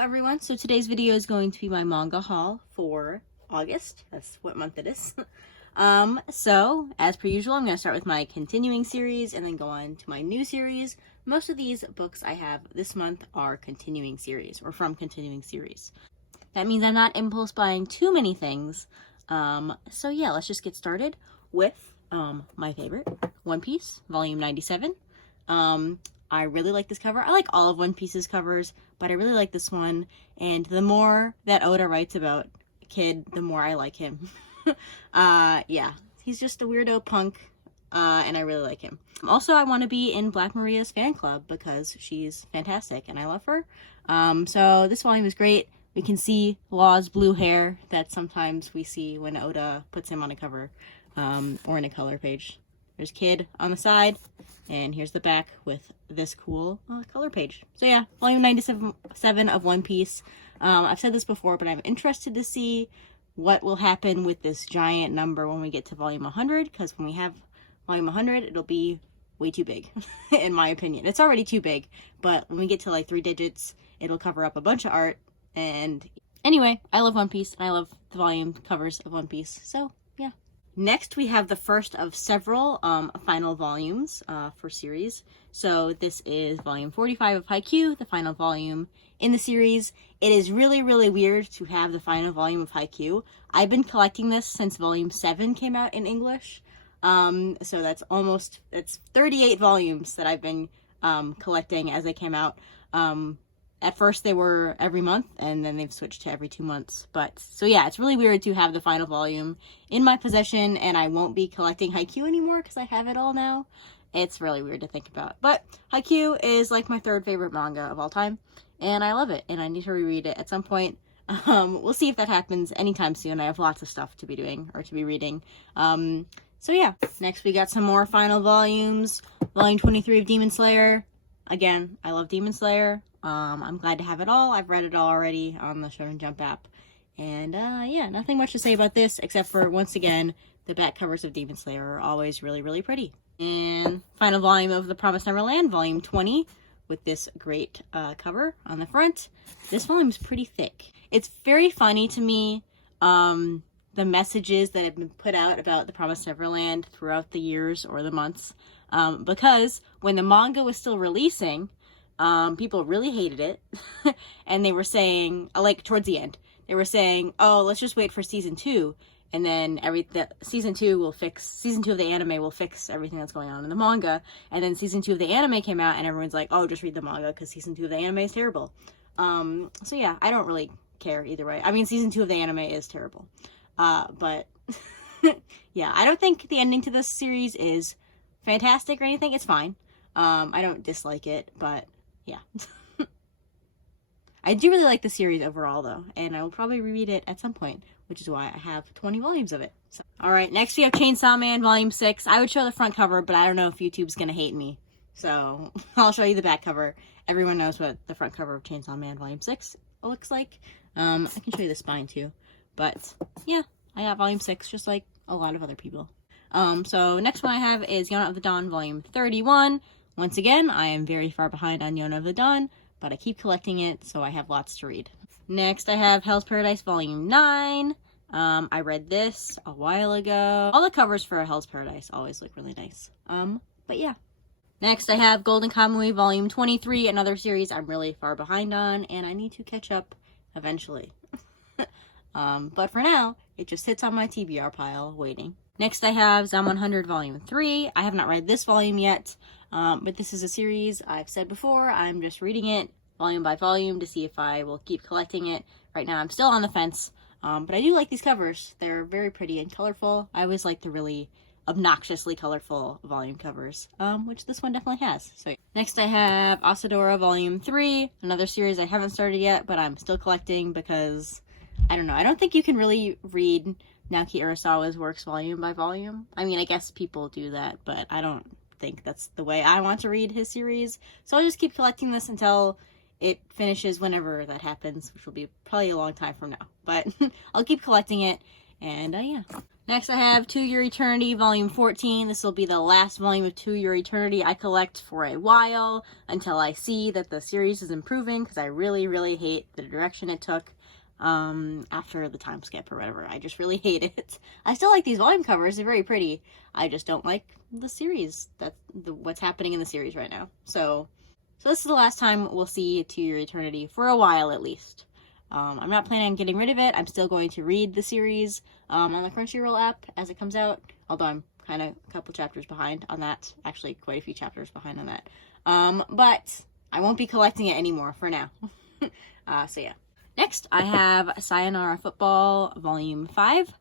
everyone, so today's video is going to be my manga haul for August. That's what month it is. So as per usual, I'm going to start with my continuing series and then go on to my new series. Most of these books I have this month are continuing series or from continuing series. That means I'm not impulse buying too many things. So yeah, let's just get started with my favorite, One Piece, volume 97. I really like this cover. I like all of One Piece's covers, but I really like this one. And the more that Oda writes about Kid, the more I like him. Yeah, he's just a weirdo punk, and I really like him. Also, I want to be in Black Maria's fan club because she's fantastic and I love her. So this volume is great. We can see Law's blue hair that sometimes we see when Oda puts him on a cover, or in a color page. There's Kid on the side, and here's the back with this cool color page. So yeah, volume 97 of One Piece. I've said this before, but I'm interested to see what will happen with this giant number when we get to volume 100, because when we have volume 100, it'll be way too big, in my opinion. It's already too big, but when we get to like 3 digits, it'll cover up a bunch of art. And anyway, I love One Piece, and I love the volume covers of One Piece, so yeah. Next, we have the first of several final volumes for series. So this is volume 45 of Haikyuu, the final volume in the series. It is really, really weird to have the final volume of Haikyuu. I've been collecting this since volume 7 came out in English. So that's 38 volumes that I've been collecting as they came out. At first they were every month, and then they've switched to every 2 months. But, so yeah, it's really weird to have the final volume in my possession, and I won't be collecting Haikyuu anymore because I have it all now. It's really weird to think about. But Haikyuu is like my 3rd favorite manga of all time, and I love it, and I need to reread it at some point. We'll see if that happens anytime soon. I have lots of stuff to be doing, or to be reading. So yeah, next we got some more final volumes. Volume 23 of Demon Slayer. Again, I love Demon Slayer. I'm glad to have it all. I've read it all already on the Shonen Jump app. And, yeah, nothing much to say about this, except for, once again, the back covers of Demon Slayer are always really, really pretty. And final volume of The Promised Neverland, volume 20, with this great cover on the front. This volume is pretty thick. It's very funny to me, the messages that have been put out about The Promised Neverland throughout the years or the months. Because when the manga was still releasing, people really hated it. And they were saying, like, towards the end, they were saying, oh, let's just wait for season 2. And then season 2 of the anime will fix everything that's going on in the manga. And then season 2 of the anime came out, and everyone's like, oh, just read the manga because season 2 of the anime is terrible. So yeah, I don't really care either way. I mean, season 2 of the anime is terrible. But yeah, I don't think the ending to this series is fantastic or anything. It's fine. I don't dislike it, but yeah. I do really like the series overall, though, and I will probably reread it at some point, which is why I have 20 volumes of it. So, alright, next we have Chainsaw Man, Volume 6. I would show the front cover, but I don't know if YouTube's gonna hate me, so I'll show you the back cover. Everyone knows what the front cover of Chainsaw Man, Volume 6 looks like. I can show you the spine, too. But, yeah, I got Volume 6, just like a lot of other people. So next one I have is Yona of the Dawn, Volume 31. Once again, I am very far behind on Yona of the Dawn, but I keep collecting it, so I have lots to read. Next, I have Hell's Paradise, Volume 9. I read this a while ago. All the covers for Hell's Paradise always look really nice. But yeah. Next, I have Golden Kamuy, Volume 23, another series I'm really far behind on, and I need to catch up eventually. But for now, it just sits on my TBR pile, waiting. Next, I have Zom 100 Volume 3. I have not read this volume yet, but this is a series I've said before. I'm just reading it volume by volume to see if I will keep collecting it. Right now, I'm still on the fence, but I do like these covers. They're very pretty and colorful. I always like the really obnoxiously colorful volume covers, which this one definitely has. So next, I have Asadora Volume 3, another series I haven't started yet, but I'm still collecting because, I don't know, I don't think you can really read Naoki Urasawa's works volume by volume. I mean, I guess people do that, but I don't think that's the way I want to read his series. So I'll just keep collecting this until it finishes, whenever that happens, which will be probably a long time from now. But I'll keep collecting it, and yeah. Next I have To Your Eternity Volume 14. This will be the last volume of To Your Eternity I collect for a while until I see that the series is improving, because I really, really hate the direction it took after the time skip or whatever. I just really hate it. I still like these volume covers. They're very pretty. I just don't like the series. That's what's happening in the series right now. So this is the last time we'll see To Your Eternity for a while at least. I'm not planning on getting rid of it. I'm still going to read the series on the Crunchyroll app as it comes out, although I'm kind of a couple chapters behind on that. Actually, quite a few chapters behind on that. But I won't be collecting it anymore for now. So yeah. Next, I have Sayonara Football Volume 5.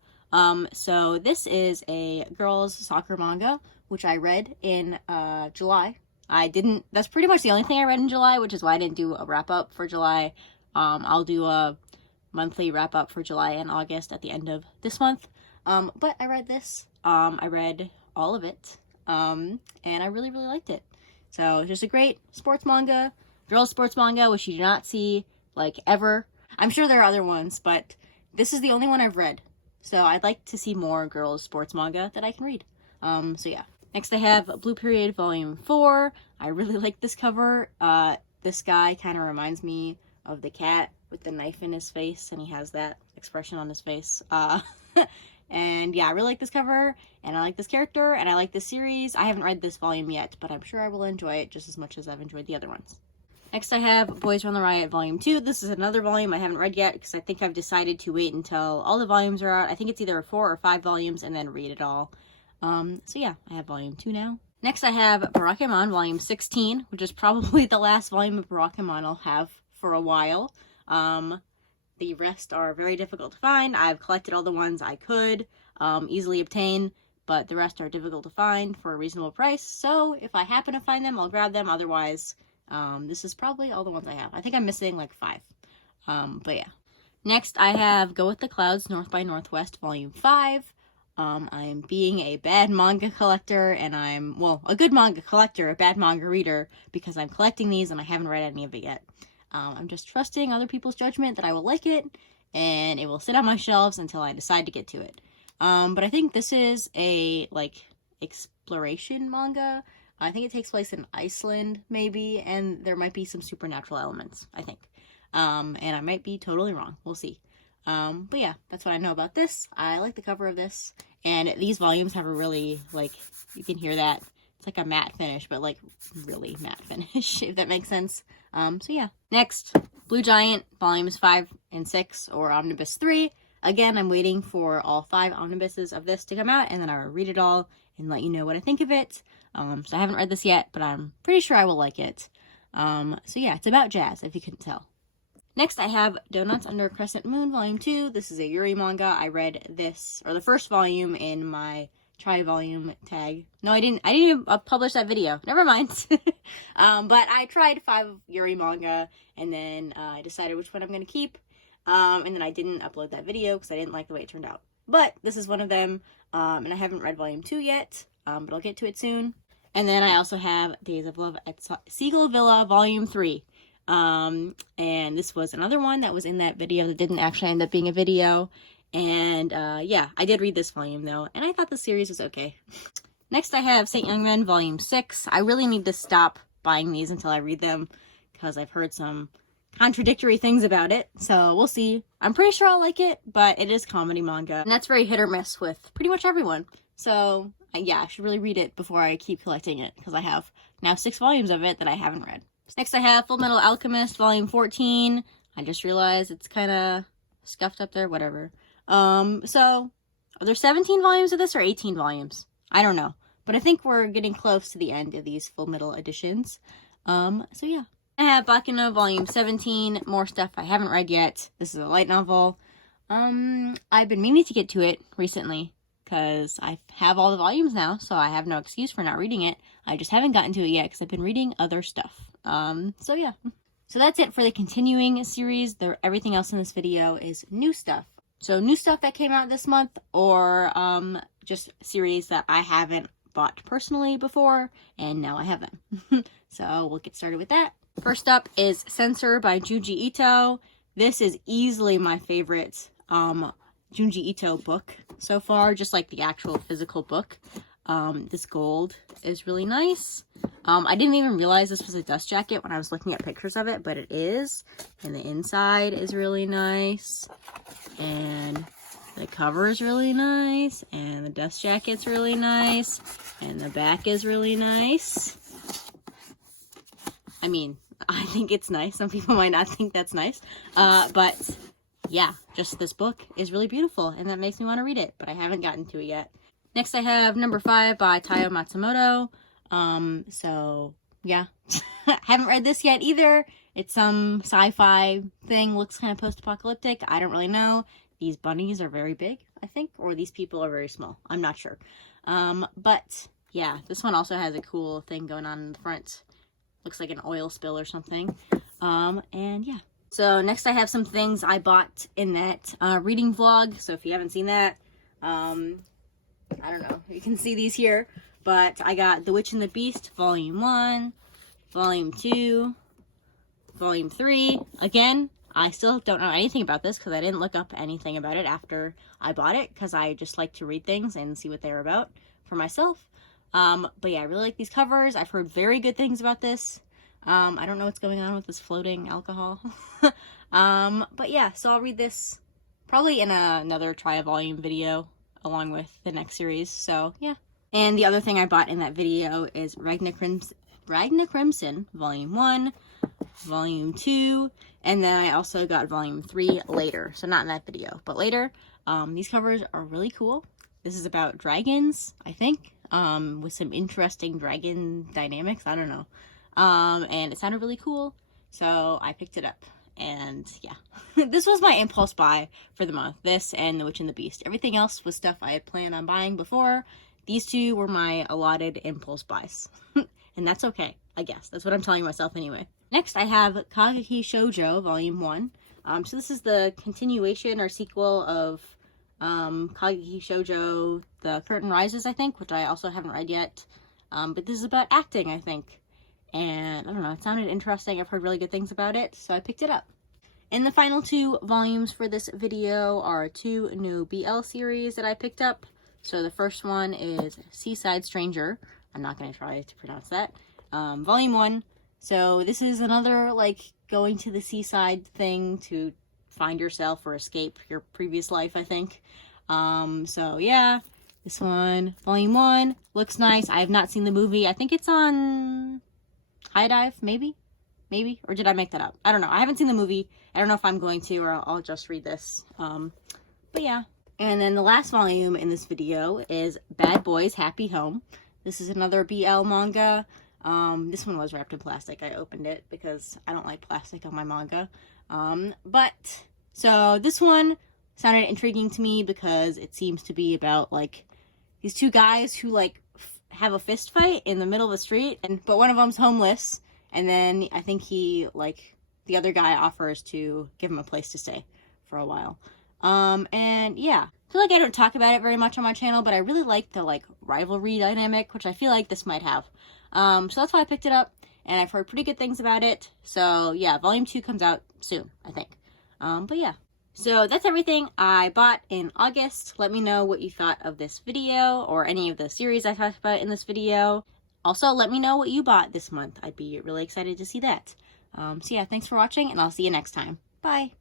So this is a girls' soccer manga, which I read in July. That's pretty much the only thing I read in July, which is why I didn't do a wrap-up for July. I'll do a monthly wrap-up for July and August at the end of this month. But I read this. I read all of it. And I really, really liked it. So it's just a great sports manga, girls' sports manga, which you do not see, like, ever. I'm sure there are other ones, but this is the only one I've read. So I'd like to see more girls' sports manga that I can read. So yeah. Next I have Blue Period Volume 4. I really like this cover. This guy kind of reminds me of the cat with the knife in his face, and he has that expression on his face. And yeah, I really like this cover, and I like this character, and I like this series. I haven't read this volume yet, but I'm sure I will enjoy it just as much as I've enjoyed the other ones. Next I have Boys Run the Riot Volume 2. This is another volume I haven't read yet because I think I've decided to wait until all the volumes are out. I think it's either 4 or 5 volumes and then read it all. So yeah, I have Volume 2 now. Next I have Barakamon Volume 16, which is probably the last volume of Barakamon I'll have for a while. The rest are very difficult to find. I've collected all the ones I could easily obtain, but the rest are difficult to find for a reasonable price. So if I happen to find them, I'll grab them. Otherwise, this is probably all the ones I have. I think I'm missing like 5. But yeah. Next, I have Go With the Clouds North by Northwest Volume 5. I'm being a bad manga collector, and a good manga collector, a bad manga reader, because I'm collecting these and I haven't read any of it yet. I'm just trusting other people's judgment that I will like it, and it will sit on my shelves until I decide to get to it. But I think this is a, exploration manga. I think it takes place in Iceland, maybe, and there might be some supernatural elements, I think. And I might be totally wrong. We'll see. But yeah, that's what I know about this. I like the cover of this, and these volumes have a really, you can hear that. It's like a matte finish, but, really matte finish, if that makes sense. So yeah. Next, Blue Giant, Volumes 5 and 6, or Omnibus 3. Again, I'm waiting for all 5 omnibuses of this to come out, and then I'll read it all and let you know what I think of it. So I haven't read this yet, but I'm pretty sure I will like it. So yeah, it's about jazz, if you couldn't tell. Next, I have Donuts Under a Crescent Moon, Volume 2. This is a Yuri manga. I read this, or the first volume, in my tri-volume tag. No, I didn't even publish that video. Never mind. But I tried 5 Yuri manga, and then I decided which one I'm going to keep. And then I didn't upload that video because I didn't like the way it turned out. But this is one of them, and I haven't read Volume 2 yet, but I'll get to it soon. And then I also have Days of Love at Seagull Villa, Volume 3. And this was another one that was in that video that didn't actually end up being a video. And yeah, I did read this volume though, and I thought the series was okay. Next I have Saint Young Men Volume 6. I really need to stop buying these until I read them, because I've heard some contradictory things about it, so we'll see. I'm pretty sure I'll like it, but it is comedy manga, and that's very hit or miss with pretty much everyone. So yeah, I should really read it before I keep collecting it, because I have now 6 volumes of it that I haven't read. Next I have Full Metal Alchemist Volume 14. I just realized it's kind of scuffed up there, whatever. So are there 17 volumes of this or 18 volumes? I don't know, but I think we're getting close to the end of these Full Metal editions. So yeah. I have Bakuna Volume 17, more stuff I haven't read yet. This is a light novel. I've been meaning to get to it recently, because I have all the volumes now, so I have no excuse for not reading it. I just haven't gotten to it yet, because I've been reading other stuff. So yeah. So that's it for the continuing series. Everything else in this video is new stuff. So new stuff that came out this month, or just series that I haven't bought personally before, and now I have them. So we'll get started with that. First up is Censor by Juji Ito. This is easily my favorite Junji Ito book so far, just like the actual physical book. This gold is really nice. I didn't even realize this was a dust jacket when I was looking at pictures of it, but it is. And the inside is really nice. And the cover is really nice. And the dust jacket's really nice. And the back is really nice. I mean, I think it's nice. Some people might not think that's nice. But yeah, just this book is really beautiful. And that makes me want to read it. But I haven't gotten to it yet. Next I have number 5 by Taiyo Matsumoto. So yeah, haven't read this yet either. It's some sci-fi thing, looks kind of post-apocalyptic. I don't really know. These bunnies are very big, I think, or these people are very small. I'm not sure. But yeah, this one also has a cool thing going on in the front. Looks like an oil spill or something. And yeah. So next I have some things I bought in that reading vlog. So if you haven't seen that, I don't know, you can see these here, but I got The Witch and the Beast, Volume 1, Volume 2, Volume 3. Again, I still don't know anything about this because I didn't look up anything about it after I bought it because I just like to read things and see what they're about for myself. But yeah, I really like these covers. I've heard very good things about this. I don't know what's going on with this floating alcohol. But yeah, so I'll read this probably in another try-a-volume video along with the next series, so yeah. And the other thing I bought in that video is Ragna Crimson, Volume 1, Volume 2, and then I also got Volume 3 later, so not in that video, but later. These covers are really cool. This is about dragons, I think, with some interesting dragon dynamics, I don't know. And it sounded really cool, so I picked it up. And yeah, this was my impulse buy for the month. This and The Witch and the Beast. Everything else was stuff I had planned on buying before. These two were my allotted impulse buys. And that's okay, I guess. That's what I'm telling myself anyway. Next, I have Kageki Shoujo Volume 1. So this is the continuation or sequel of Kageki Shoujo The Curtain Rises, I think, which I also haven't read yet. But this is about acting, I think. And I don't know, it sounded interesting. I've heard really good things about it, so I picked it up. And the final 2 volumes for this video are 2 new BL series that I picked up. So the first one is Seaside Stranger. I'm not going to try to pronounce that. Volume 1. So this is another, like, going to the seaside thing to find yourself or escape your previous life, I think. So yeah, this one, Volume 1, looks nice. I have not seen the movie. I think it's on High Dive, maybe, or did I make that up? I don't know. I haven't seen the movie. I don't know if I'm going to, or I'll just read this. But yeah. And then the last volume in this video is Bad Boys Happy Home. This is another BL manga. This one was wrapped in plastic. I opened it because I don't like plastic on my manga. But so this one sounded intriguing to me because it seems to be about like these 2 guys who like have a fist fight in the middle of the street, but one of them's homeless, and then I think the other guy offers to give him a place to stay for a while. And yeah, I feel like I don't talk about it very much on my channel, but I really like the like rivalry dynamic, which I feel like this might have. So that's why I picked it up, and I've heard pretty good things about it. So yeah, Volume 2 comes out soon, I think. But yeah. So that's everything I bought in August. Let me know what you thought of this video or any of the series I talked about in this video. Also, let me know what you bought this month. I'd be really excited to see that. So yeah, thanks for watching, and I'll see you next time. Bye!